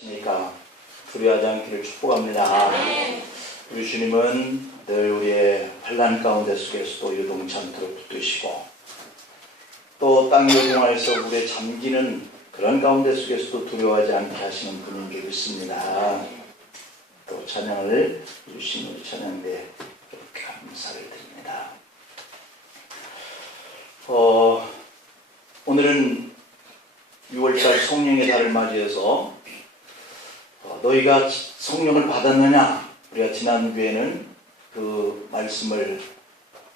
그러니까 두려워하지 않기를 축복합니다. 우리 주님은 늘 우리의 환난 가운데 속에서도 유동치 않도록 붙드시고 또 땅 요동하에서 물에 잠기는 그런 가운데 속에서도 두려워하지 않게 하시는 분인 줄 믿습니다. 또 찬양을 주신 우리 찬양대 감사를 드립니다. 오늘은 6월달 성령의 달을 맞이해서 너희가 성령을 받았느냐? 우리가 지난주에는 그 말씀을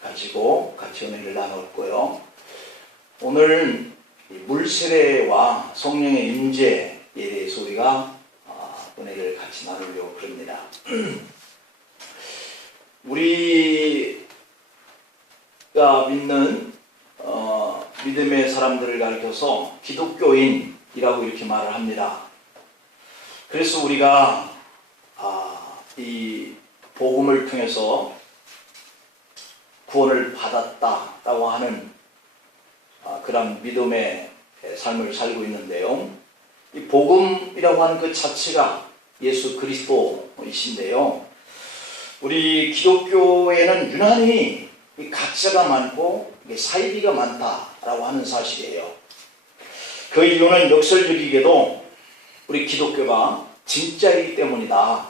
가지고 같이 은혜를 나눴고요. 오늘은 물세례와 성령의 임재에 대해서 우리가 은혜를 같이 나누려고 합니다. 우리가 믿는 믿음의 사람들을 가리켜서 기독교인이라고 이렇게 말을 합니다. 그래서 우리가 이 복음을 통해서 구원을 받았다라고 하는 그런 믿음의 삶을 살고 있는데요. 이 복음이라고 하는 그 자체가 예수 그리스도이신데요. 우리 기독교에는 유난히 이 가짜가 많고 사이비가 많다라고 하는 사실이에요. 그 이유는 역설적이게도 우리 기독교가 진짜이기 때문이다.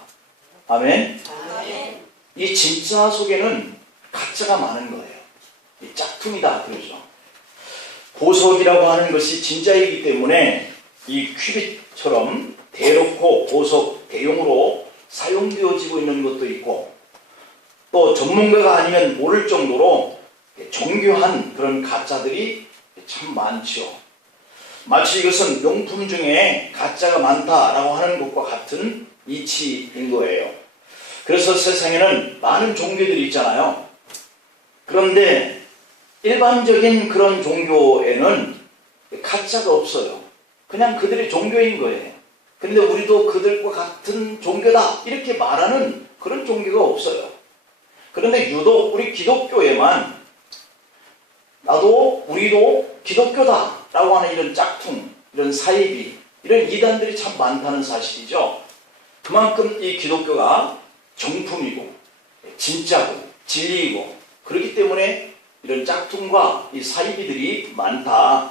아멘? 아멘. 이 진짜 속에는 가짜가 많은 거예요. 이 짝퉁이다 그러죠. 보석이라고 하는 것이 진짜이기 때문에 이 큐빗처럼 대놓고 보석 대용으로 사용되어지고 있는 것도 있고 또 전문가가 아니면 모를 정도로 정교한 그런 가짜들이 참 많죠. 마치 이것은 명품 중에 가짜가 많다라고 하는 것과 같은 이치인 거예요. 그래서 세상에는 많은 종교들이 있잖아요. 그런데 일반적인 그런 종교에는 가짜가 없어요. 그냥 그들이 종교인 거예요. 그런데 우리도 그들과 같은 종교다 이렇게 말하는 그런 종교가 없어요. 그런데 유독 우리 기독교에만 우리도 기독교다 라고 하는 이런 짝퉁, 이런 사이비, 이런 이단들이 참 많다는 사실이죠. 그만큼 이 기독교가 정품이고 진짜고 진리이고 그렇기 때문에 이런 짝퉁과 이 사이비들이 많다.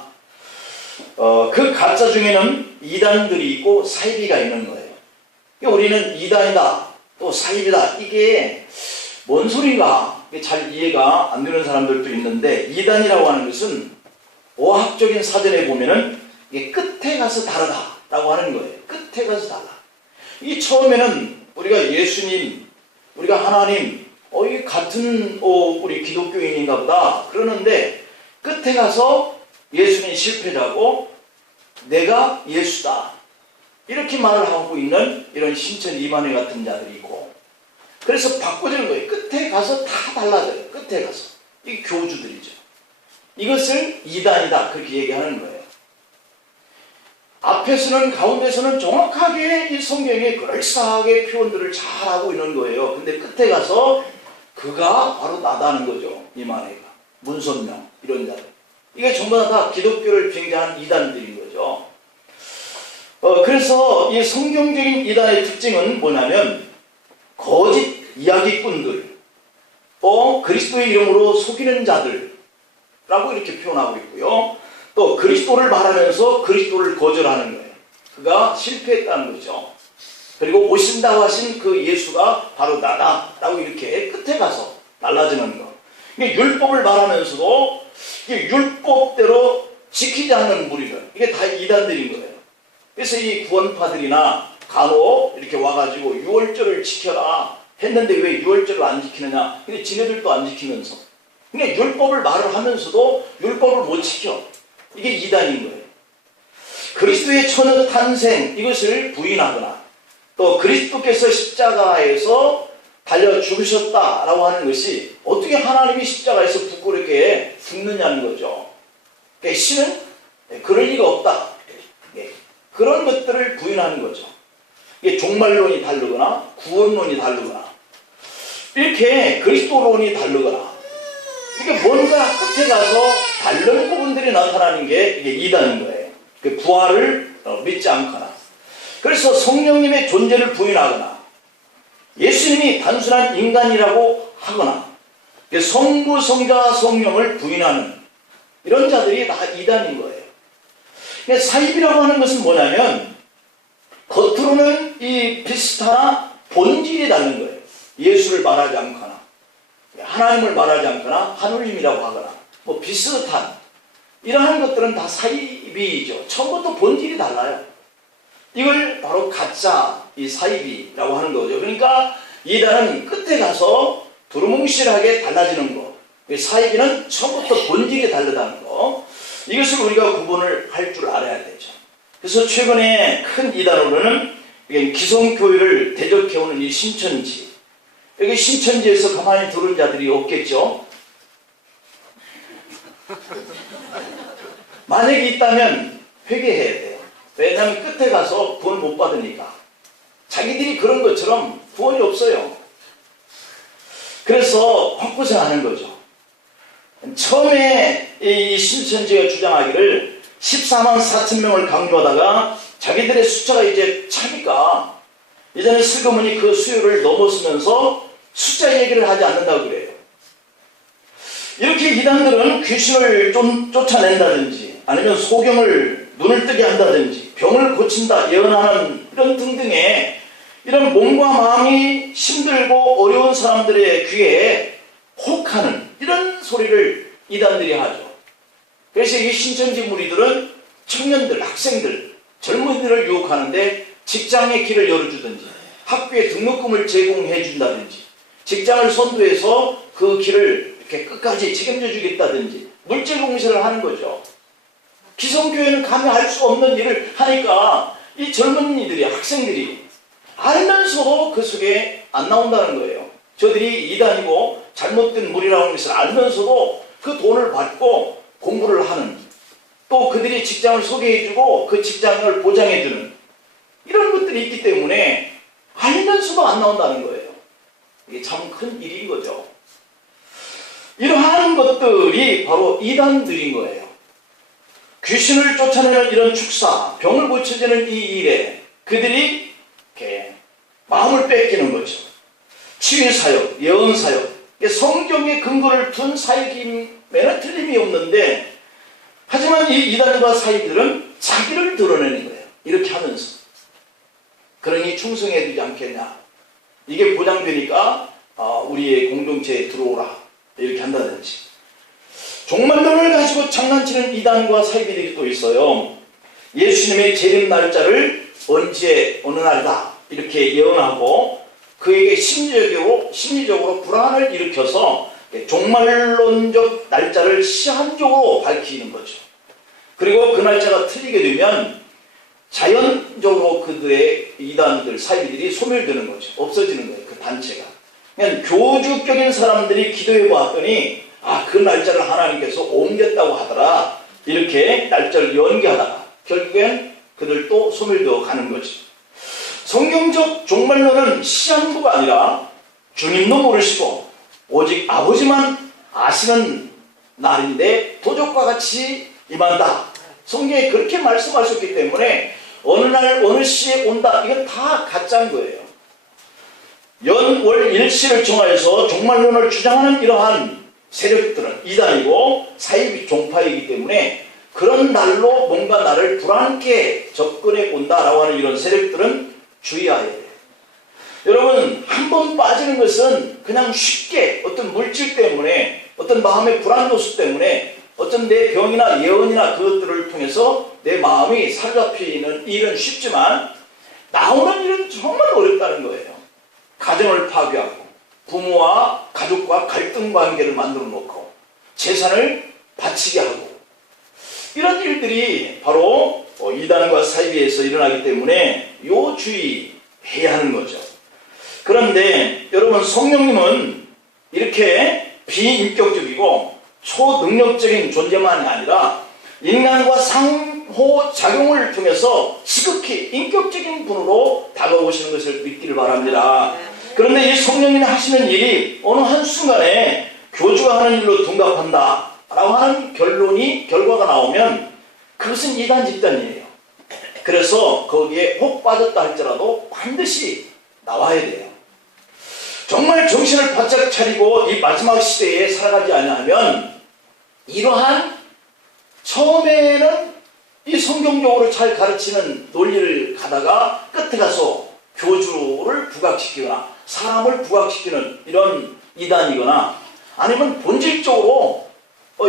그 가짜 중에는 이단들이 있고 사이비가 있는 거예요. 우리는 이단이다 또 사이비다 이게 뭔 소리인가 잘 이해가 안 되는 사람들도 있는데, 이단이라고 하는 것은 어학적인 사전에 보면은 이게 끝에 가서 다르다라고 하는 거예요. 끝에 가서 달라. 이 처음에는 우리가 예수님, 우리가 하나님, 이게 같은 우리 기독교인인가 보다 그러는데 끝에 가서 예수님이 실패자고 내가 예수다 이렇게 말을 하고 있는 이런 신천 이만희 같은 자들이 있고, 그래서 바꿔주는 거예요. 끝에 가서 다 달라져요. 끝에 가서. 이게 교주들이죠. 이것을 이단이다 그렇게 얘기하는 거예요. 앞에서는 가운데서는 정확하게 이 성경에 그럴싸하게 표현들을 잘하고 있는 거예요. 근데 끝에 가서 그가 바로 나다는 거죠. 이만희가. 문선명 이런 자들. 이게 전부 다 기독교를 빙자한 이단들인 거죠. 그래서 이 성경적인 이단의 특징은 뭐냐면 거짓 이야기꾼들, 또 그리스도의 이름으로 속이는 자들라고 이렇게 표현하고 있고요. 또 그리스도를 말하면서 그리스도를 거절하는 거예요. 그가 실패했다는 거죠. 그리고 오신다고 하신 그 예수가 바로 나다라고 이렇게 끝에 가서 달라지는 거. 이게 율법을 말하면서도 이게 율법대로 지키지 않는 무리들, 이게 다 이단들인 거예요. 그래서 이 구원파들이나 간혹 이렇게 와가지고 유월절을 지켜라 했는데 왜 유월절을 안 지키느냐? 근데 지네들도 안 지키면서. 그러니까 율법을 말을 하면서도 율법을 못 지켜. 이게 이단인 거예요. 그리스도의 처녀 탄생 이것을 부인하거나 또 그리스도께서 십자가에서 달려 죽으셨다라고 하는 것이 어떻게 하나님이 십자가에서 부끄럽게 죽느냐는 거죠. 그러니까 신은 그럴 리가 없다. 그런 것들을 부인하는 거죠. 이게 종말론이 다르거나 구원론이 다르거나 이렇게 그리스도론이 다르거나 이게 뭔가 끝에 가서 다른 부분들이 나타나는 게 이게 이단인 거예요. 그 부활을 믿지 않거나 그래서 성령님의 존재를 부인하거나 예수님이 단순한 인간이라고 하거나 성부, 성자, 성령을 부인하는 이런 자들이 다 이단인 거예요. 사입이라고 하는 것은 뭐냐면 겉으로는 이 비슷하나 본질이 다른 거예요. 예수를 말하지 않거나 하나님을 말하지 않거나 하느님이라고 하거나 뭐 비슷한 이러한 것들은 다 사입이죠. 처음부터 본질이 달라요. 이걸 바로 가짜 이 사입이라고 하는 거죠. 그러니까 이단은 끝에 가서 두루뭉실하게 달라지는 거. 사입이는 처음부터 본질이 다르다는 거. 이것을 우리가 구분을 할 줄 알아야 되죠. 그래서 최근에 큰 이단으로는 기성교회를 대적해오는 이 신천지. 여기 신천지에서 가만히 들은 자들이 없겠죠. 만약에 있다면 회개해야 돼요. 왜냐하면 끝에 가서 구원 못 받으니까. 자기들이 그런 것처럼 구원이 없어요. 그래서 헛구생하는 거죠. 처음에 이 신천지가 주장하기를 14만 4천 명을 강조하다가 자기들의 숫자가 이제 차니까 이제는 슬그머니 그 수요를 넘어서면서 숫자 얘기를 하지 않는다고 그래요. 이렇게 이단들은 귀신을 좀 쫓아낸다든지 아니면 소경을 눈을 뜨게 한다든지 병을 고친다 예언하는 이런 등등의 이런 몸과 마음이 힘들고 어려운 사람들의 귀에 혹하는 이런 소리를 이단들이 하죠. 그래서 이 신천지 무리들은 청년들, 학생들, 젊은이들을 유혹하는데 직장의 길을 열어주든지 학교에 등록금을 제공해 준다든지 직장을 선도해서 그 길을 이렇게 끝까지 책임져 주겠다든지 물질 공세를 하는 거죠. 기성교회는 감히 할 수 없는 일을 하니까 이 젊은이들이 학생들이 알면서도 그 속에 안 나온다는 거예요. 저들이 이단이고 잘못된 무리라는 것을 알면서도 그 돈을 받고 공부를 하는 또 그들이 직장을 소개해주고 그 직장을 보장해주는 이런 것들이 있기 때문에 알면서도 안 나온다는 거예요. 이게 참 큰 일인 거죠. 이러한 것들이 바로 이단들인 거예요. 귀신을 쫓아내는 이런 축사, 병을 고쳐주는 이 일에 그들이 이렇게 마음을 뺏기는 거죠. 치유사역, 예언사역, 성경의 근거를 둔 사역임에는 틀림이 없는데 하지만 이 이단과 사이들은 자기를 드러내는 거예요. 이렇게 하면서. 그러니 충성해야 되지 않겠냐. 이게 보장되니까 우리의 공동체에 들어오라. 이렇게 한다든지. 종말론을 가지고 장난치는 이단과 사이비들이 또 있어요. 예수님의 재림 날짜를 언제 어느 날이다 이렇게 예언하고 그에게 심리적으로 불안을 일으켜서 종말론적 날짜를 시한적으로 밝히는 거죠. 그리고 그 날짜가 틀리게 되면 자연적으로 그들의 이단들, 사이비들이 소멸되는 거죠. 없어지는 거예요. 그 단체가. 그냥 교주격인 사람들이 기도해 보았더니 그 날짜를 하나님께서 옮겼다고 하더라. 이렇게 날짜를 연기하다가 결국엔 그들도 소멸되어 가는 거죠. 성경적 종말론은 시한부가 아니라 주님도 모르시고 오직 아버지만 아시는 날인데 도적과 같이 임한다. 성경에 그렇게 말씀하셨기 때문에 어느 날 어느 시에 온다. 이건 다 가짜인 거예요. 연월 일시를 정하여서 종말론을 주장하는 이러한 세력들은 이단이고 사이비 종파이기 때문에 그런 날로 뭔가 나를 불안하게 접근해 온다라고 하는 이런 세력들은 주의해야 돼요. 여러분 한 번 빠지는 것은 그냥 쉽게 어떤 물질 때문에 어떤 마음의 불안 요소 때문에 어떤 내 병이나 예언이나 그것들을 통해서 내 마음이 사로잡히는 일은 쉽지만 나오는 일은 정말 어렵다는 거예요. 가정을 파괴하고 부모와 가족과 갈등 관계를 만들어 놓고 재산을 바치게 하고 이런 일들이 바로 이단과 사이비에서 일어나기 때문에 요주의해야 하는 거죠. 그런데 여러분 성령님은 이렇게 비인격적이고 초능력적인 존재만이 아니라 인간과 상호작용을 통해서 지극히 인격적인 분으로 다가오시는 것을 믿기를 바랍니다. 그런데 이 성령님이 하시는 일이 어느 한순간에 교주가 하는 일로 둔갑한다 라고 하는 결과가 나오면 그것은 이단 집단이에요. 그래서 거기에 혹 빠졌다 할지라도 반드시 나와야 돼요. 정말 정신을 바짝 차리고 이 마지막 시대에 살아가지 않으면 이러한 처음에는 이 성경적으로 잘 가르치는 논리를 가다가 끝에 가서 교주를 부각시키거나 사람을 부각시키는 이런 이단이거나 아니면 본질적으로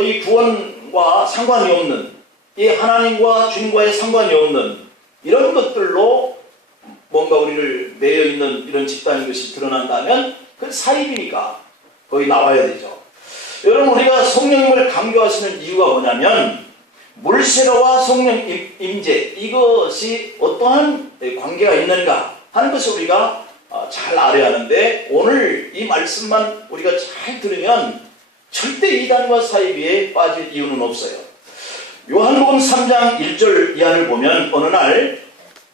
이 구원과 상관이 없는 이 하나님과 주님과의 상관이 없는 이런 것들로 뭔가 우리를 매여 있는 이런 집단인 것이 드러난다면 그 사입이니까 거기 나와야 되죠. 여러분, 우리가 성령님을 강조하시는 이유가 뭐냐면 물세례와 성령 임재, 이것이 어떠한 관계가 있는가 하는 것을 우리가 잘 알아야 하는데, 오늘 이 말씀만 우리가 잘 들으면 절대 이단과 사이비에 빠질 이유는 없어요. 요한복음 3장 1절 이하를 보면 어느 날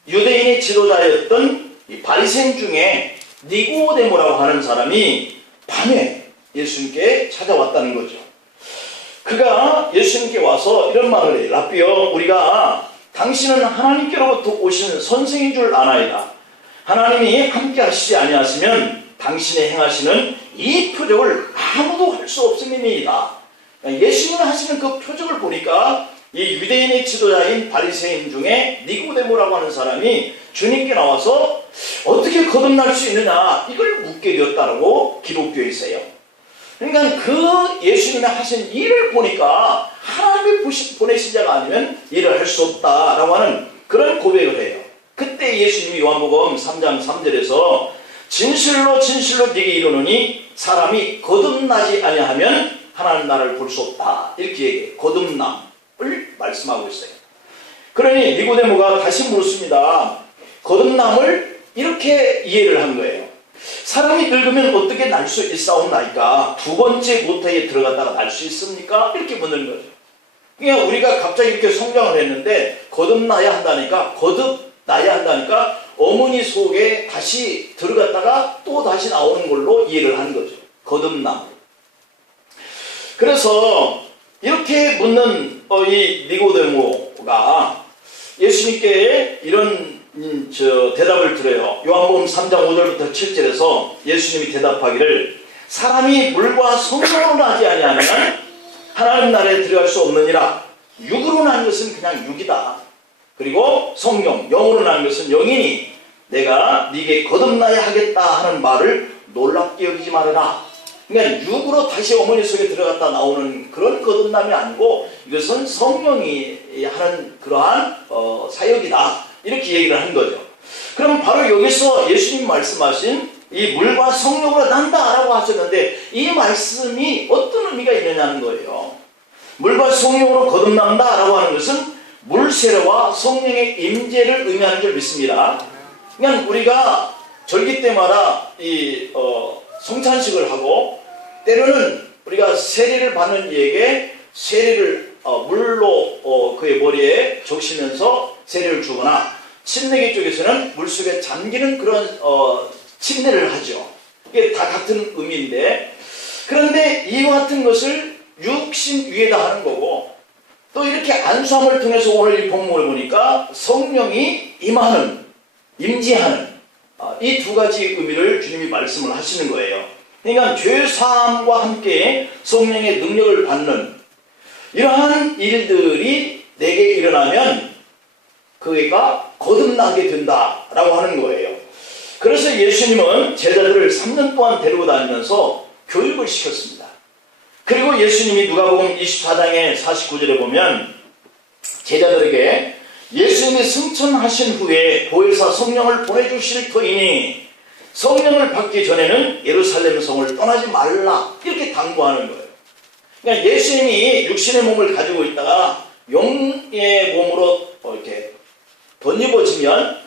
유대인의 지도자였던 바리새인 중에 니고데모라고 하는 사람이 밤에 예수님께 찾아왔다는 거죠. 그가 예수님께 와서 이런 말을 해요. 라삐여, 우리가 당신은 하나님께로부터 오신 선생인 줄 아나이다. 하나님이 함께 하시지 아니하시면 당신의 행하시는 이 표적을 아무도 할 수 없음이니이다. 예수님이 하시는 그 표적을 보니까 이 유대인의 지도자인 바리새인 중에 니고데모라고 하는 사람이 주님께 나와서 어떻게 거듭날 수 있느냐, 이걸 묻게 되었다고 기록되어 있어요. 그러니까 그 예수님이 하신 일을 보니까 하나님이 보내신 자가 아니면 일을 할 수 없다라고 하는 그런 고백을 해요. 그때 예수님이 요한복음 3장 3절에서 진실로 진실로 네게 이르노니 사람이 거듭나지 아니하면 하나님 나라를 볼 수 없다, 이렇게 얘기해요. 거듭남을 말씀하고 있어요. 그러니 니고데모가 다시 묻습니다. 거듭남을 이렇게 이해를 한 거예요. 사람이 늙으면 어떻게 날 수 있사옵나이까? 두 번째 모태에 들어갔다가 날 수 있습니까? 이렇게 묻는 거죠. 그냥 우리가 갑자기 이렇게 성장을 했는데 거듭나야 한다니까, 어머니 속에 다시 들어갔다가 또 다시 나오는 걸로 이해를 하는 거죠. 거듭남. 그래서 이렇게 묻는 이 니고데모가 예수님께 이런 대답을 드려요. 요한복음 3장 5절부터 7절에서 예수님이 대답하기를 사람이 물과 성령으로 나지 아니하면 하나님 나라에 들어갈 수 없느니라. 육으로 난 것은 그냥 육이다. 그리고 성령, 영으로 난 것은 영이니 내가 네게 거듭나야 하겠다 하는 말을 놀랍게 여기지 말아라. 그러니까 육으로 다시 어머니 속에 들어갔다 나오는 그런 거듭남이 아니고 이것은 성령이 하는 그러한 사역이다, 이렇게 얘기를 한 거죠. 그럼 바로 여기서 예수님 말씀하신 이 물과 성령으로 난다라고 하셨는데 이 말씀이 어떤 의미가 있느냐는 거예요. 물과 성령으로 거듭난다라고 하는 것은 물세례와 성령의 임재를 의미하는 줄 믿습니다. 그냥 우리가 절기 때마다 이 성찬식을 하고 때로는 우리가 세례를 받는 이에게 세례를 물로 그의 머리에 적시면서 세례를 주거나 침례계 쪽에서는 물속에 잠기는 그런 침례를 하죠. 이게 다 같은 의미인데, 그런데 이와 같은 것을 육신 위에다 하는 거고, 또 이렇게 안수함을 통해서 오늘 이 본문을 보니까 성령이 임하는, 임재하는 이 두 가지 의미를 주님이 말씀을 하시는 거예요. 그러니까 죄사함과 함께 성령의 능력을 받는 이러한 일들이 내게 일어나면 그가 거듭나게 된다라고 하는 거예요. 그래서 예수님은 제자들을 3년 동안 데리고 다니면서 교육을 시켰습니다. 그리고 예수님이 누가복음 24장의 49절에 보면 제자들에게 예수님이 승천하신 후에 보혜사 성령을 보내주실 터이니 성령을 받기 전에는 예루살렘 성을 떠나지 말라, 이렇게 당부하는 거예요. 그러니까 예수님이 육신의 몸을 가지고 있다가 영의 몸으로 이렇게 덧입어지면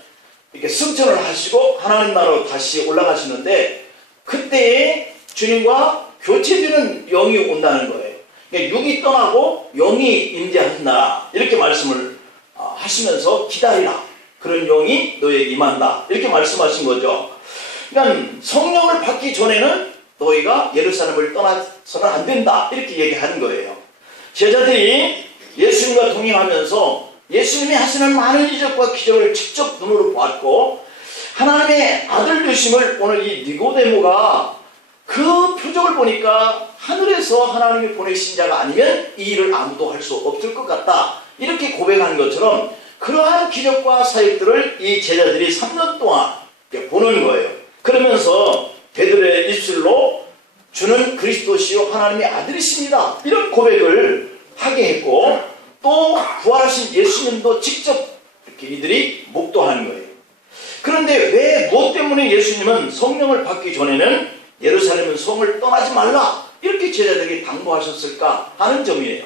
이렇게 승천을 하시고 하나님 나라로 다시 올라가시는데 그때에 주님과 교체되는 영이 온다는 거예요. 그러니까 육이 떠나고 영이 임재한다, 이렇게 말씀을 하시면서 기다리라, 그런 영이 너에게 임한다, 이렇게 말씀하신 거죠. 그러니까 성령을 받기 전에는 너희가 예루살렘을 떠나서는 안 된다, 이렇게 얘기하는 거예요. 제자들이 예수님과 동행하면서 예수님이 하시는 많은 이적과 기적을 직접 눈으로 보았고 하나님의 아들 되심을 오늘 이 니고데모가 그 표적을 보니까 하늘에서 하나님이 보내신 자가 아니면 이 일을 아무도 할 수 없을 것 같다, 이렇게 고백하는 것처럼 그러한 기적과 사역들을 이 제자들이 3년 동안 보는 거예요. 그러면서 베드로의 입술로 주는 그리스도시요 하나님의 아들이십니다, 이런 고백을 하게 했고, 또 부활하신 예수님도 직접 이렇게 이들이 목도하는 거예요. 그런데 왜 무엇 때문에 예수님은 성령을 받기 전에는 예루살렘은 성을 떠나지 말라 이렇게 제자들에게 당부하셨을까 하는 점이에요.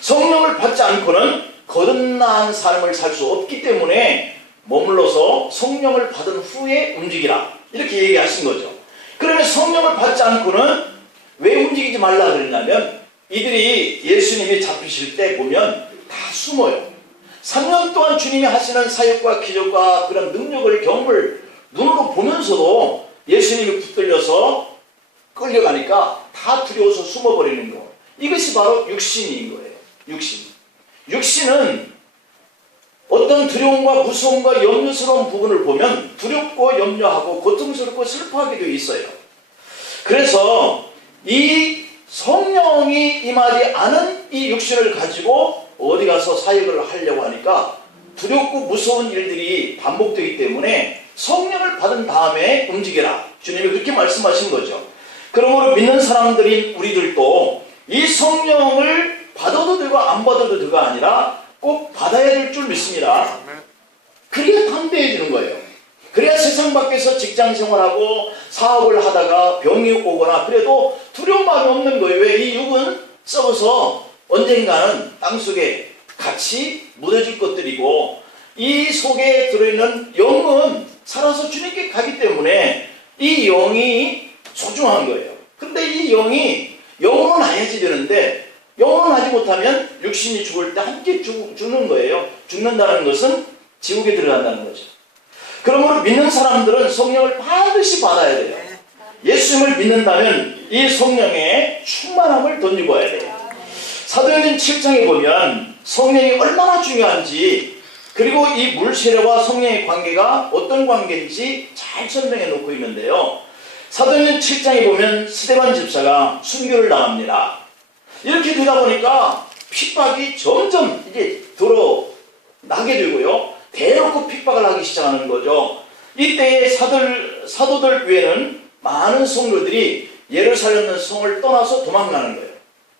성령을 받지 않고는 거듭난 삶을 살 수 없기 때문에 머물러서 성령을 받은 후에 움직이라 이렇게 얘기하신 거죠. 그러면 성령을 받지 않고는 왜 움직이지 말라 그랬냐면 이들이 예수님이 잡히실 때 보면 다 숨어요. 3년 동안 주님이 하시는 사역과 기적과 그런 능력을 경험을 눈으로 보면서도 예수님이 붙들려서 끌려가니까 다 두려워서 숨어버리는 거. 이것이 바로 육신인 거예요. 육신은 어떤 두려움과 무서움과 염려스러운 부분을 보면 두렵고 염려하고 고통스럽고 슬퍼하게 되어 있어요. 그래서 이 성령이 임하지 않은 이 육신을 가지고 어디 가서 사역을 하려고 하니까 두렵고 무서운 일들이 반복되기 때문에 성령을 받은 다음에 움직여라, 주님이 그렇게 말씀하신 거죠. 그러므로 믿는 사람들인 우리들도 이 성령을 받아도 되고 안 받아도 되고가 아니라 꼭 받아야 될 줄 믿습니다. 그래야 담대해지는 거예요. 그래야 세상 밖에서 직장 생활하고 사업을 하다가 병이 오거나 그래도 두려움이 없는 거예요. 왜? 이 육은 썩어서 언젠가는 땅속에 같이 묻어질 것들이고 이 속에 들어있는 영은 살아서 주님께 가기 때문에 이 영이 소중한 거예요. 근데 이 영이 영원하야지 되는데 영원하지 못하면 육신이 죽을 때 함께 죽는 거예요. 죽는다는 것은 지옥에 들어간다는 거죠. 그러므로 믿는 사람들은 성령을 반드시 받아야 돼요. 예수님을 믿는다면 이 성령의 충만함을 덧입어야 돼요. 사도행전 7장에 보면 성령이 얼마나 중요한지 그리고 이 물세례와 성령의 관계가 어떤 관계인지 잘 설명해 놓고 있는데요. 사도행전 7장에 보면 스데반 집사가 순교를 당합니다. 이렇게 되다 보니까 핍박이 점점 이제 드러나게 되고요. 대놓고 핍박을 하기 시작하는 거죠. 이때에 사도들 외에는 많은 성도들이 예루살렘 성을 떠나서 도망가는 거예요.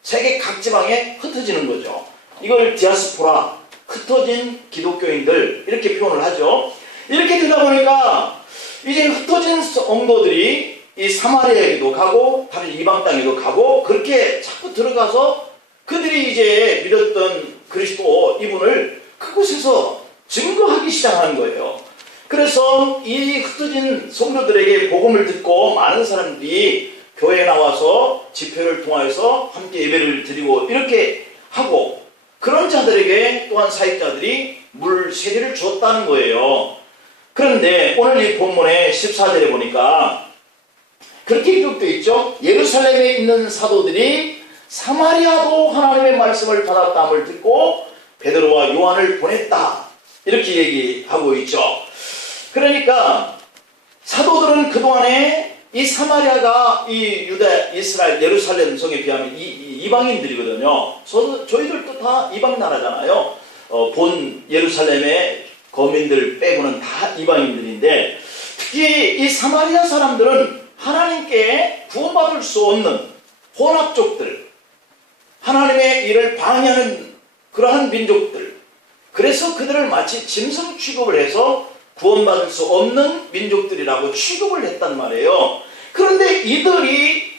세계 각 지방에 흩어지는 거죠. 이걸 디아스포라, 흩어진 기독교인들 이렇게 표현을 하죠. 이렇게 되다 보니까 이제 흩어진 성도들이 이 사마리아에도 가고 다른 이방 땅에도 가고 그렇게 자꾸 들어가서 그들이 이제 믿었던 그리스도 이분을 그곳에서 증거하기 시작하는 거예요. 그래서 이 흩어진 성도들에게 복음을 듣고 많은 사람들이 교회에 나와서 집회를 통해서 함께 예배를 드리고 이렇게 하고 그런 자들에게 또한 사역자들이 물 세례를 줬다는 거예요. 그런데 오늘 이 본문의 14절에 보니까 그렇게 기록되어 있죠. 예루살렘에 있는 사도들이 사마리아도 하나님의 말씀을 받았다함을 듣고 베드로와 요한을 보냈다 이렇게 얘기하고 있죠. 그러니까 사도들은 그동안에 이 사마리아가 이 유다, 이스라엘, 예루살렘 성에 비하면 이방인들이거든요. 저희들도 다 이방 나라잖아요. 본 예루살렘의 거민들 빼고는 다 이방인들인데 특히 이 사마리아 사람들은 하나님께 구원받을 수 없는 혼합족들, 하나님의 일을 방해하는 그러한 민족들, 그래서 그들을 마치 짐승 취급을 해서 구원받을 수 없는 민족들이라고 취급을 했단 말이에요. 그런데 이들이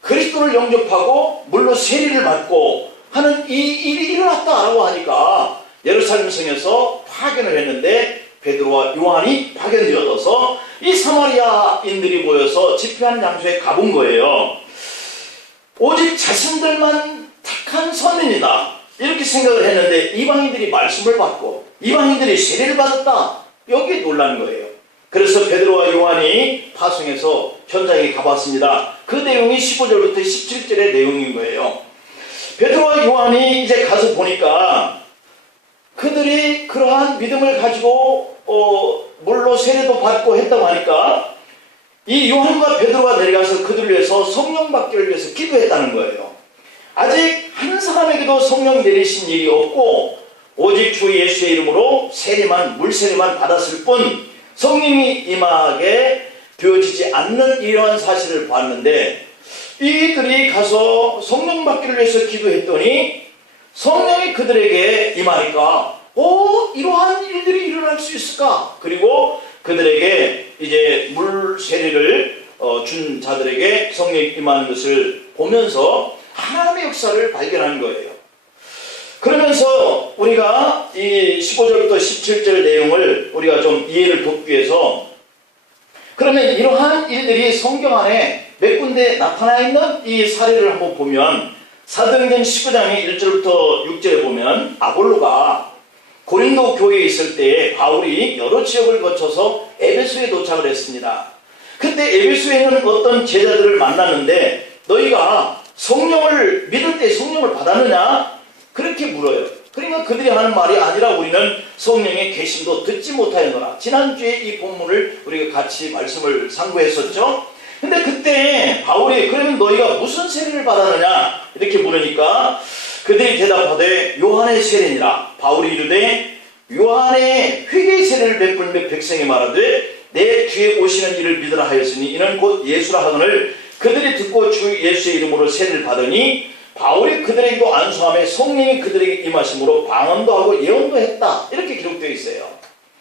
그리스도를 영접하고 물로 세례를 받고 하는 이 일이 일어났다라고 하니까 예루살렘 성에서 파견을 했는데 베드로와 요한이 파견되어서 이 사마리아인들이 모여서 집회하는 장소에 가본 거예요. 오직 자신들만 택한 선민이다 이렇게 생각을 했는데 이방인들이 말씀을 받고 이방인들이 세례를 받았다 여기에 놀란 거예요. 그래서 베드로와 요한이 파송해서 현장에 가봤습니다. 그 내용이 15절부터 17절의 내용인 거예요. 베드로와 요한이 이제 가서 보니까 그 그들이 그러한 믿음을 가지고 물로 세례도 받고 했다고 하니까 이 요한과 베드로가 내려가서 그들을 위해서 성령 받기를 위해서 기도했다는 거예요. 아직 한 사람에게도 성령 내리신 일이 없고 오직 주 예수의 이름으로 물 세례만 받았을 뿐 성령이 임하게 되어지지 않는 이러한 사실을 봤는데, 이들이 가서 성령 받기를 위해서 기도했더니 성령이 그들에게 임하니까 이러한 일들이 일어날 수 있을까? 그리고 그들에게 이제 물 세례를 준 자들에게 성령이 임하는 것을 보면서 하나님의 역사를 발견한 거예요. 그러면서 우리가 이 15절부터 17절 내용을 우리가 좀 이해를 돕기 위해서, 그러면 이러한 일들이 성경 안에 몇 군데 나타나 있는 이 사례를 한번 보면, 사도행전 19장의 1절부터 6절에 보면 아볼로가 고린도 교회에 있을 때 바울이 여러 지역을 거쳐서 에베소에 도착을 했습니다. 그때 에베소에 있는 어떤 제자들을 만났는데, 너희가 성령을 믿을 때 성령을 받았느냐? 그렇게 물어요. 그러니까 그들이 하는 말이 아니라 우리는 성령의 계심도 듣지 못하였노라. 지난주에 이 본문을 우리가 같이 말씀을 상고했었죠. 근데 그때 바울이 그러면 너희가 무슨 세례를 받았느냐? 이렇게 물으니까 그들이 대답하되 요한의 세례니라. 바울이 이르되 요한의 회개의 세례를 베풀며 백성에 말하되 내 뒤에 오시는 이를 믿으라 하였으니 이는 곧 예수라 하거늘 그들이 듣고 주 예수의 이름으로 세례를 받으니 바울이 그들에게도 안수하며 성령이 그들에게 임하심으로 방언도 하고 예언도 했다. 이렇게 기록되어 있어요.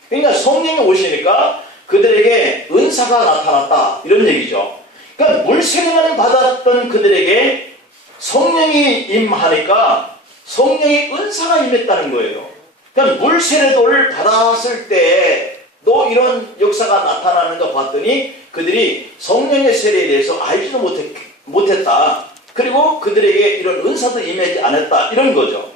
그러니까 성령이 오시니까 그들에게 은사가 나타났다, 이런 얘기죠. 그러니까 물세례만 받았던 그들에게 성령이 임하니까 성령의 은사가 임했다는 거예요. 그러니까 물세례도를 받았을 때도 이런 역사가 나타나는 거 봤더니 그들이 성령의 세례에 대해서 알지도 못했다. 그리고 그들에게 이런 은사도 임하지 않았다, 이런 거죠.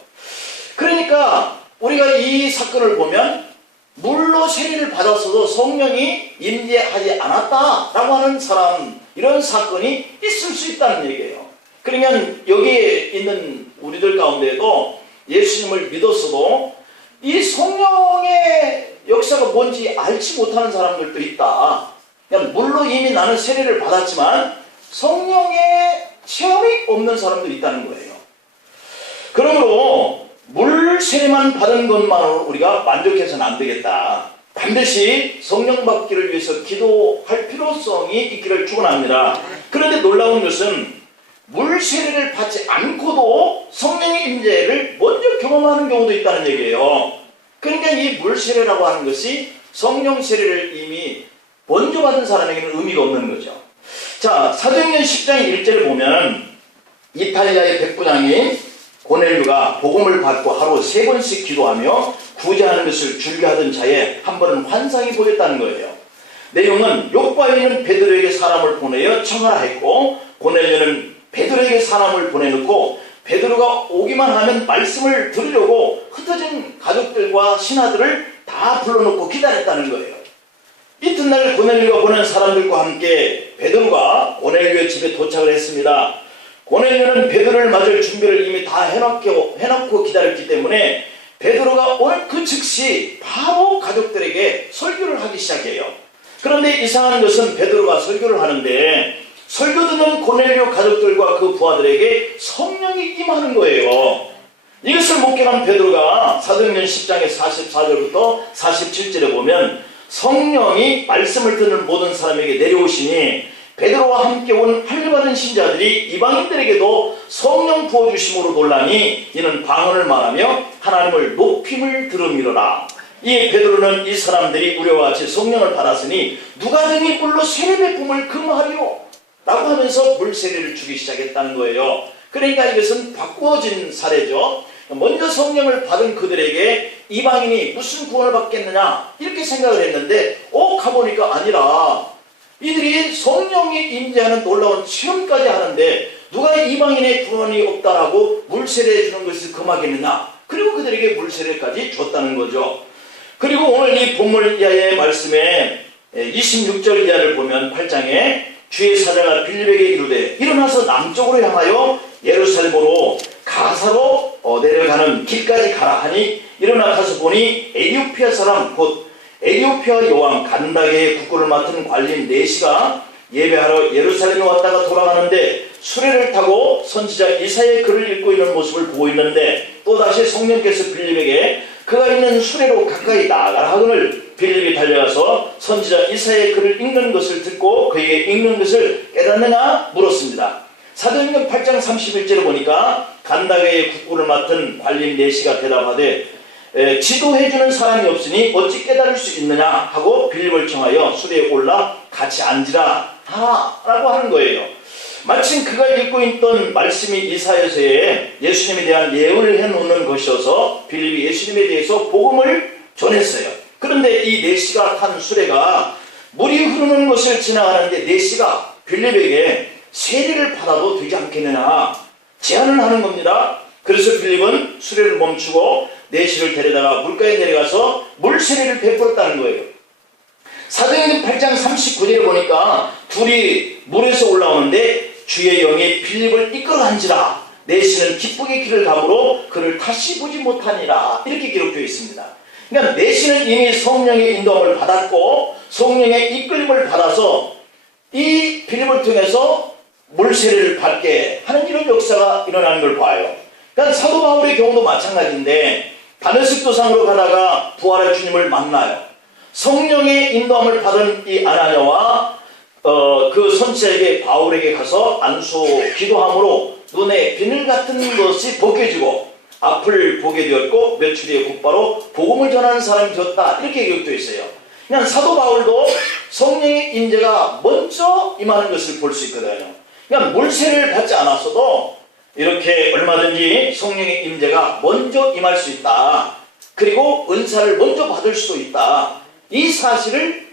그러니까 우리가 이 사건을 보면 물로 세례를 받았어도 성령이 임재하지 않았다라고 하는 사람, 이런 사건이 있을 수 있다는 얘기예요. 그러면 여기에 있는 우리들 가운데도 예수님을 믿었어도 이 성령의 역사가 뭔지 알지 못하는 사람들도 있다. 그냥 물로 이미 나는 세례를 받았지만 성령의 체험이 없는 사람도 있다는 거예요. 그러므로 물 세례만 받은 것만으로 우리가 만족해서는 안 되겠다. 반드시 성령 받기를 위해서 기도할 필요성이 있기를 축원합니다. 그런데 놀라운 것은 물 세례를 받지 않고도 성령의 임재를 먼저 경험하는 경우도 있다는 얘기예요. 그러니까 이 물 세례라고 하는 것이 성령 세례를 이미 먼저 받은 사람에게는 의미가 없는 거죠. 자, 사도행전 10장 1절을 보면 이탈리아의 백부장인 고넬료가 복음을 받고 하루 3번씩 기도하며 구제하는 것을 즐겨하던 차에 한 번은 환상이 보였다는 거예요. 내용은 요바에 있는 베드로에게 사람을 보내어 청하라 했고, 고넬료는 베드로에게 사람을 보내놓고 베드로가 오기만 하면 말씀을 들으려고 흩어진 가족들과 신하들을 다 불러놓고 기다렸다는 거예요. 이튿날 고넬료가 보낸 사람들과 함께 베드로가 고넬료의 집에 도착을 했습니다. 고넬료는 베드로를 맞을 준비를 이미 다 해놓고 기다렸기 때문에 베드로가 오늘 그 즉시 바로 가족들에게 설교를 하기 시작해요. 그런데 이상한 것은 베드로가 설교를 하는데 설교 듣는 고넬료 가족들과 그 부하들에게 성령이 임하는 거예요. 이것을 목격한 베드로가 사도행전 10장의 44절부터 47절에 보면 성령이 말씀을 듣는 모든 사람에게 내려오시니 베드로와 함께 온 할례받은 신자들이 이방인들에게도 성령 부어주심으로 놀라니 이는 방언을 말하며 하나님을 높임을 들음이로라. 이에 베드로는 이 사람들이 우리와 같이 성령을 받았으니 누가 등이 물로 세례 베품을 금하리요? 라고 하면서 물 세례를 주기 시작했다는 거예요. 그러니까 이것은 바꾸어진 사례죠. 먼저 성령을 받은 그들에게 이방인이 무슨 구원을 받겠느냐 이렇게 생각을 했는데 가보니까 아니라 이들이 성령이 임재하는 놀라운 체험까지 하는데 누가 이방인의 구원이 없다라고 물세례해 주는 것을 금하겠느냐. 그리고 그들에게 물세례까지 줬다는 거죠. 그리고 오늘 이 본문 이하의 말씀에 26절 이하를 보면 8장에 주의 사자가 빌립에게 이르되 일어나서 남쪽으로 향하여 예루살렘으로 가사로 내려가는 길까지 가라 하니 일어나 가서 보니 에티오피아 사람 곧 에티오피아 여왕 간다게의 국고를 맡은 관리인 네시가 예배하러 예루살렘에 왔다가 돌아가는데 수레를 타고 선지자 이사야의 글을 읽고 있는 모습을 보고 있는데 또다시 성령께서 빌립에게 그가 있는 수레로 가까이 나아가라 하거늘 빌립이 달려가서 선지자 이사야의 글을 읽는 것을 듣고 그에게 읽는 것을 깨닫느냐 물었습니다. 사도행전 8장 31절을 보니까 간다게의 국고를 맡은 관리인 네시가 대답하되 지도해주는 사람이 없으니 어찌 깨달을 수 있느냐 하고 빌립을 청하여 수레에 올라 같이 앉으라 라고 하는 거예요. 마침 그가 읽고 있던 말씀이 이사야서에 예수님에 대한 예언을 해놓는 것이어서 빌립이 예수님에 대해서 복음을 전했어요. 그런데 이 네시가 탄 수레가 물이 흐르는 것을 지나가는데 네시가 빌립에게 세례를 받아도 되지 않겠느냐 제안을 하는 겁니다. 그래서 빌립은 수레를 멈추고 네시를 데려다가 물가에 내려가서 물세례를 베풀었다는 거예요. 사도행전 8장 39절에 보니까 둘이 물에서 올라오는데 주의 영이 빌립을 이끌어간지라 네시는 기쁘게 길을 가므로 그를 다시 보지 못하니라 이렇게 기록되어 있습니다. 그러니까 네시는 이미 성령의 인도함을 받았고 성령의 이끌림을 받아서 이 빌립을 통해서 물세례를 받게 하는 이런 역사가 일어나는 걸 봐요. 그러니까 사도 바울의 경우도 마찬가지인데 다메섹 도상으로 가다가 부활의 주님을 만나요. 성령의 인도함을 받은 이 아나니아와 그 선지자에게 바울에게 가서 안수 기도함으로 눈에 비늘 같은 것이 벗겨지고 앞을 보게 되었고 며칠 후에 곧바로 복음을 전하는 사람이 되었다 이렇게 기록되어 있어요. 그냥 사도 바울도 성령의 임재가 먼저 임하는 것을 볼 수 있거든요. 그냥 물세례를 받지 않았어도 이렇게 얼마든지 성령의 임재가 먼저 임할 수 있다. 그리고 은사를 먼저 받을 수도 있다. 이 사실을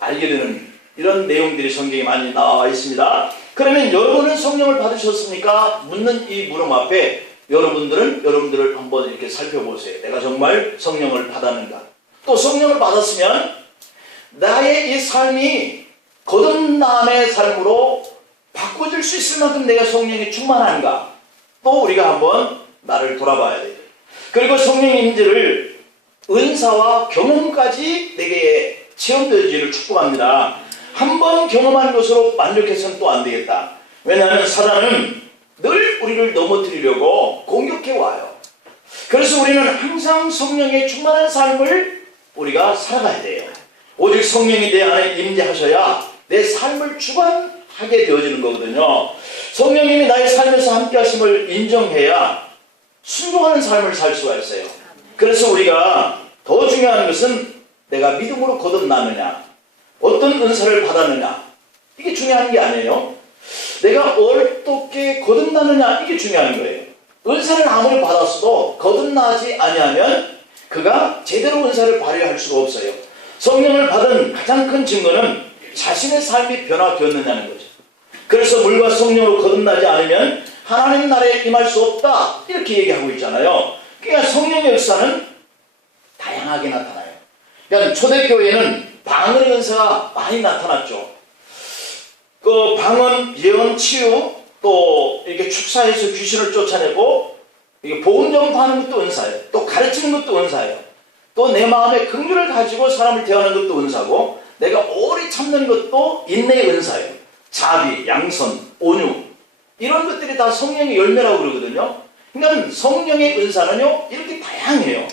알게 되는 이런 내용들이 성경에 많이 나와 있습니다. 그러면 여러분은 성령을 받으셨습니까? 묻는 이 물음 앞에 여러분들을 한번 이렇게 살펴보세요. 내가 정말 성령을 받았는가? 또 성령을 받았으면 나의 이 삶이 거듭남의 삶으로 바꿔줄 수 있을 만큼 내가 성령이 충만한가? 또 우리가 한번 나를 돌아봐야 돼요. 그리고 성령의 임재를 은사와 경험까지 내게 체험되기를 축복합니다. 한번 경험한 것으로 만족해서는 또 안 되겠다. 왜냐하면 사단은 늘 우리를 넘어뜨리려고 공격해 와요. 그래서 우리는 항상 성령의 충만한 삶을 우리가 살아가야 돼요. 오직 성령이 내 안에 임재하셔야 내 삶을 주관하게 되어지는 거거든요. 성령님이 나의 삶에서 함께 하심을 인정해야 순종하는 삶을 살 수가 있어요. 그래서 우리가 더 중요한 것은 내가 믿음으로 거듭나느냐, 어떤 은사를 받았느냐, 이게 중요한 게 아니에요. 내가 어떻게 거듭나느냐, 이게 중요한 거예요. 은사를 아무리 받았어도 거듭나지 아니하면 그가 제대로 은사를 발휘할 수가 없어요. 성령을 받은 가장 큰 증거는 자신의 삶이 변화되었느냐는 거죠. 그래서 물과 성령으로 거듭나지 않으면 하나님 나라에 임할 수 없다, 이렇게 얘기하고 있잖아요. 그러니까 성령의 역사는 다양하게 나타나요. 그러니까 초대교회에는 방언의 은사가 많이 나타났죠. 그 방언, 예언, 치유, 또 이렇게 축사해서 귀신을 쫓아내고 이게 복음 전파하는 것도 은사예요. 또 가르치는 것도 은사예요. 또 내 마음에 긍휼을 가지고 사람을 대하는 것도 은사고, 내가 오래 참는 것도 인내의 은사예요. 자비, 양선, 온유, 이런 것들이 다 성령의 열매라고 그러거든요. 그러니까 성령의 은사는요 이렇게 다양해요.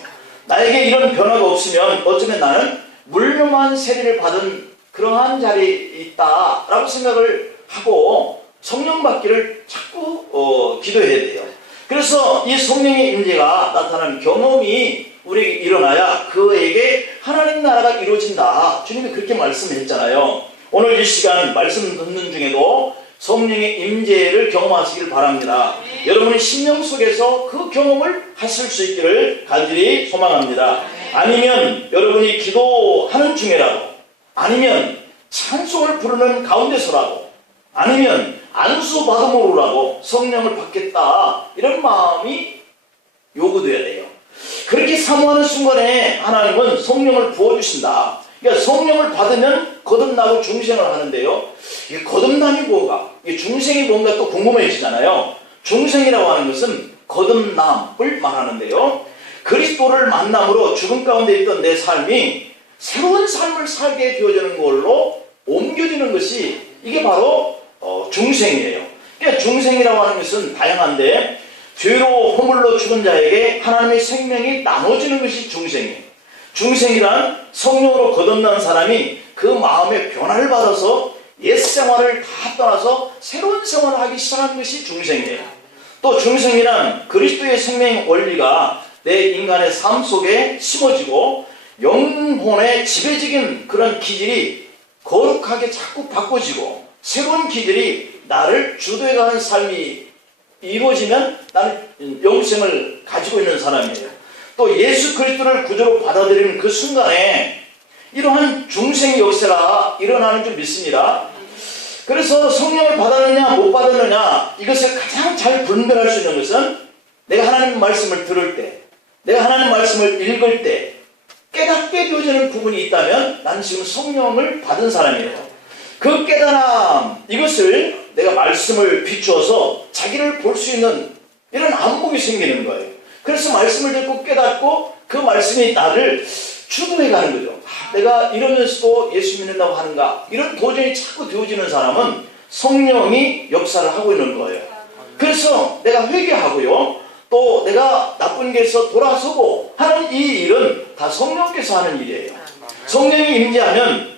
나에게 이런 변화가 없으면 어쩌면 나는 물로만 세례를 받은 그러한 자리에 있다라고 생각을 하고 성령 받기를 자꾸 기도해야 돼요. 그래서 이 성령의 임재가 나타나는 경험이 우리에게 일어나야 그에게 하나님 나라가 이루어진다. 주님이 그렇게 말씀했잖아요. 오늘 이 시간 말씀 듣는 중에도 성령의 임재를 경험하시길 바랍니다. 여러분의 심령 속에서 그 경험을 하실 수 있기를 간절히 소망합니다. 아니면 여러분이 기도하는 중에라도, 아니면 찬송을 부르는 가운데서라도, 아니면 안수 받음으로라도 성령을 받겠다, 이런 마음이 요구돼야 돼요. 그렇게 사모하는 순간에 하나님은 성령을 부어주신다. 그러니까 성령을 받으면 거듭나고 중생을 하는데요, 이게 거듭남이 뭐가, 이게 중생이 뭔가 또 궁금해지잖아요. 중생이라고 하는 것은 거듭남을 말하는데요. 그리스도를 만남으로 죽음 가운데 있던 내 삶이 새로운 삶을 살게 되어지는 걸로 옮겨지는 것이 이게 바로 중생이에요. 그러니까 중생이라고 하는 것은 다양한데 죄로 허물로 죽은 자에게 하나님의 생명이 나눠지는 것이 중생이에요. 중생이란 성령으로 거듭난 사람이 그 마음의 변화를 받아서 옛 생활을 다 떠나서 새로운 생활을 하기 시작하는 것이 중생이에요. 또 중생이란 그리스도의 생명 원리가 내 인간의 삶 속에 심어지고 영혼의 지배적인 그런 기질이 거룩하게 자꾸 바꿔지고 새로운 기질이 나를 주도해가는 삶이 이루어지면 나는 영생을 가지고 있는 사람이에요. 또 예수 그리스도를 구주로 받아들이는 그 순간에 이러한 중생의 역사가 일어나는 줄 믿습니다. 그래서 성령을 받았느냐 못 받았느냐 이것을 가장 잘 분별할 수 있는 것은 내가 하나님 말씀을 들을 때, 내가 하나님 말씀을 읽을 때 깨닫게 되어지는 부분이 있다면 나는 지금 성령을 받은 사람이에요. 그 깨달음, 이것을 내가 말씀을 비추어서 자기를 볼 수 있는 이런 안목이 생기는 거예요. 그래서 말씀을 듣고 깨닫고 그 말씀이 나를 주도해 가는 거죠. 내가 이러면서도 예수 믿는다고 하는가, 이런 도전이 자꾸 되어지는 사람은 성령이 역사를 하고 있는 거예요. 그래서 내가 회개하고요, 또 내가 나쁜 길에서 돌아서고 하는 이 일은 다 성령께서 하는 일이에요. 성령이 임재하면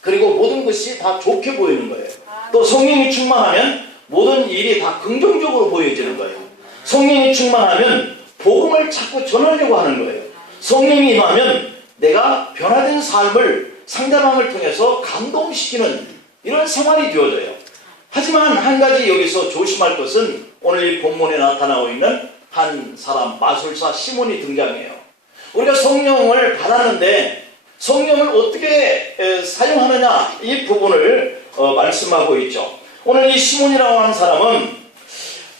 그리고 모든 것이 다 좋게 보이는 거예요. 또 성령이 충만하면 모든 일이 다 긍정적으로 보여지는 거예요. 성령이 충만하면 복음을 자꾸 전하려고 하는 거예요. 성령이 임하면 내가 변화된 삶을 상대방을 통해서 감동시키는 이런 생활이 되어져요. 하지만 한 가지 여기서 조심할 것은 오늘 이 본문에 나타나고 있는 한 사람, 마술사 시몬이 등장해요. 우리가 성령을 받았는데 성령을 어떻게 사용하느냐, 이 부분을 말씀하고 있죠. 오늘 이 시몬이라고 하는 사람은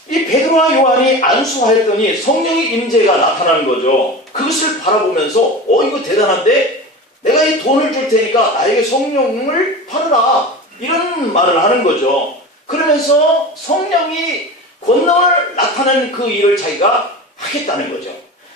이 베드로와 요한이 안수하였더니 성령의 임재가 나타나는 거죠. 그것을 바라보면서 이거 대단한데, 내가 이 돈을 줄 테니까 나에게 성령을 받으라, 이런 말을 하는 거죠. 그러면서 성령이 권능을 나타내는 그 일을 자기가 하겠다는 거죠.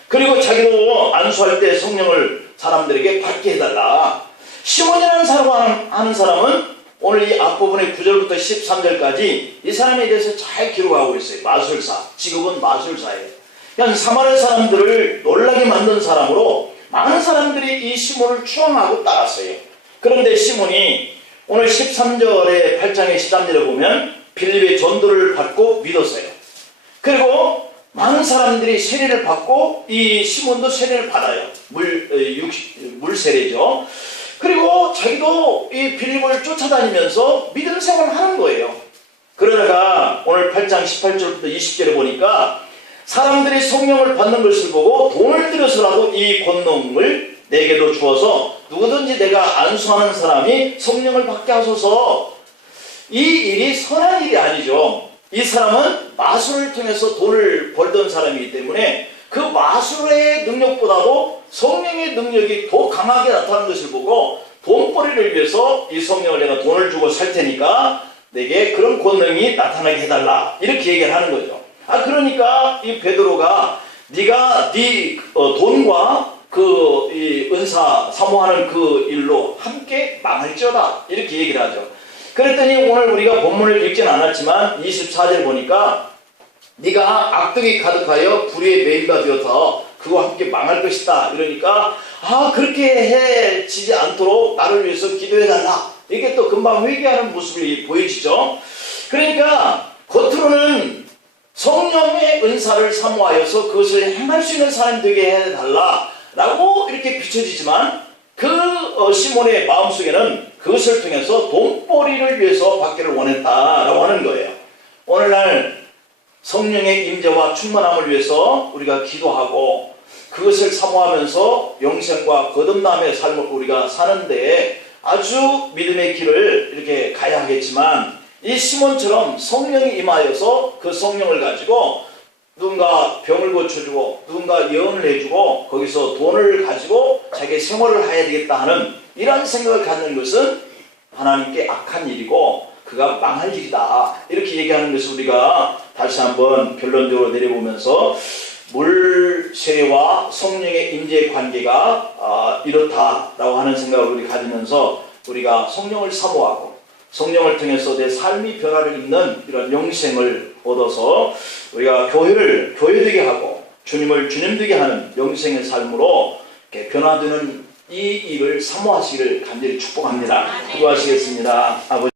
그리고 자기도 안수할 때 성령을 사람들에게 받게 해달라. 시몬이라는 사람 하는 사람은 오늘 이 앞부분의 9절부터 13절까지 이 사람에 대해서 잘 기록하고 있어요. 마술사, 직업은 마술사예요. 그냥 사마리아 사람들을 놀라게 만든 사람으로 많은 사람들이 이 시몬을 추앙하고 따랐어요. 그런데 시몬이 오늘 13절에 8장의 13절에 보면 빌립의 전도를 받고 믿었어요. 그리고 많은 사람들이 세례를 받고 이 시몬도 세례를 받아요. 물 세례죠. 그리고 자기도 이 빌립을 쫓아다니면서 믿음 생활을 하는 거예요. 그러다가 오늘 8장 18절부터 20절에 보니까 사람들이 성령을 받는 것을 보고 돈을 들여서라도 이 권능을 내게도 주어서 누구든지 내가 안수하는 사람이 성령을 받게 하소서. 이 일이 선한 일이 아니죠. 이 사람은 마술을 통해서 돈을 벌던 사람이기 때문에 그 마술의 능력보다도 성령의 능력이 더 강하게 나타나는 것을 보고 돈벌이를 위해서 이 성령을 내가 돈을 주고 살 테니까 내게 그런 권능이 나타나게 해달라, 이렇게 얘기를 하는 거죠. 그러니까 이 베드로가 네가 네 돈과 이 은사 사모하는 그 일로 함께 망할지어다, 이렇게 얘기를 하죠. 그랬더니 오늘 우리가 본문을 읽지는 않았지만 24절 보니까 네가 악독이 가득하여 불의의 매일가 되어서 그와 함께 망할 것이다, 이러니까 그렇게 해지지 않도록 나를 위해서 기도해달라, 이게 또 금방 회개하는 모습이 보여지죠. 그러니까 겉으로는 성령의 은사를 사모하여서 그것을 행할 수 있는 사람이 되게 해달라 라고 이렇게 비춰지지만 그 시몬의 마음속에는 그것을 통해서 돈벌이를 위해서 받기를 원했다라고 하는 거예요. 오늘날 성령의 임재와 충만함을 위해서 우리가 기도하고 그것을 사모하면서 영생과 거듭남의 삶을 우리가 사는데 아주 믿음의 길을 이렇게 가야 하겠지만, 이 시몬처럼 성령이 임하여서 그 성령을 가지고 누군가 병을 고쳐주고 누군가 예언을 해주고 거기서 돈을 가지고 자기의 생활을 해야 되겠다 하는 이러한 생각을 갖는 것은 하나님께 악한 일이고 그가 망할 일이다, 이렇게 얘기하는 것을 우리가 다시 한번 결론적으로 내려보면서 물 세례와 성령의 임재 관계가 이렇다라고 하는 생각을 우리 가지면서 우리가 성령을 사모하고 성령을 통해서 내 삶이 변화를 입는 이런 영생을 얻어서 우리가 교회를 교회되게 하고 주님을 주님되게 하는 영생의 삶으로 이렇게 변화되는 이 일을 사모하시기를 간절히 축복합니다. 기도하시겠습니다. 아버지.